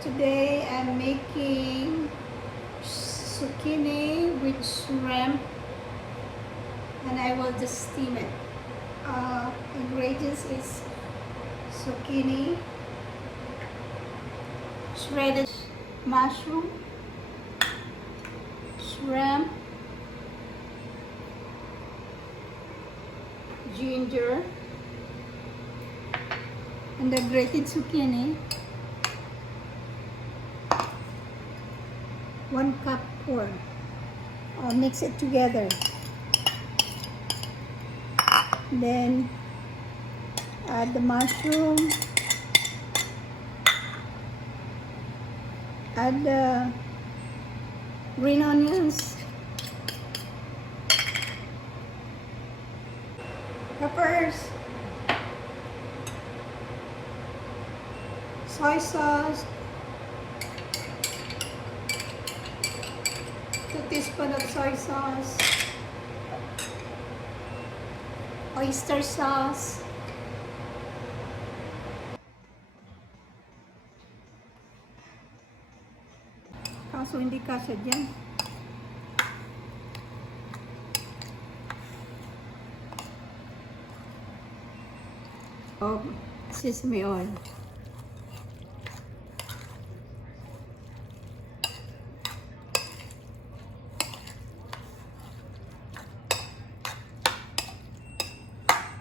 Today I'm making zucchini with shrimp and I will just steam it. Ingredients is zucchini, shredded mushroom, shrimp, ginger, and the grated zucchini. 1 cup pour. I'll mix it together. Then add the mushroom. Add the green onions. Peppers. Soy sauce. 2 teaspoons of soy sauce, oyster sauce, kaso hindi kasya dyan. Sesame oil.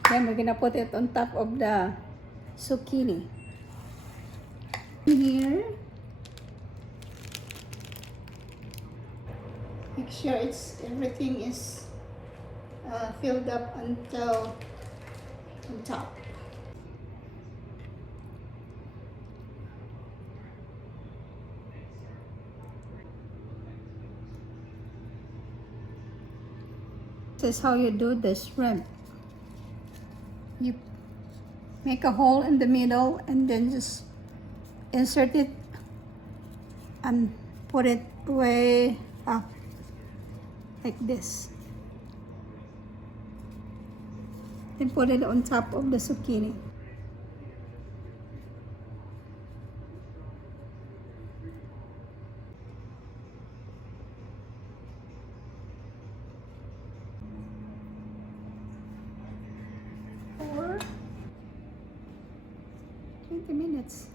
Then we're gonna put it on top of the zucchini. Here, make sure everything is filled up until on top. This is how you do the shrimp. You make a hole in the middle and then just insert it and put it way up like this. Then put it on top of the zucchini. For 20 minutes.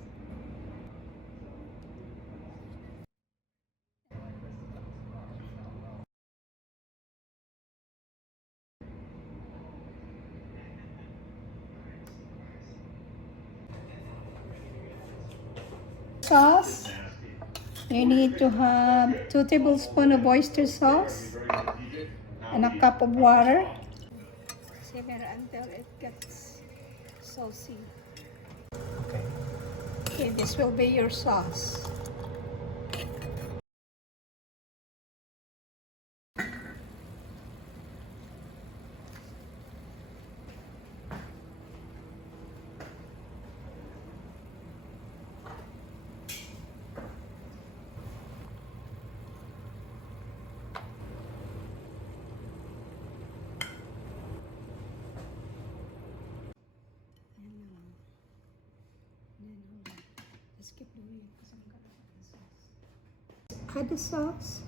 Sauce. You need to have 2 tablespoons of oyster sauce and a cup of water. Simmer until it gets saucy. Okay, this will be your sauce. Just keep doing it because I'm gonna add the sauce. Add the sauce.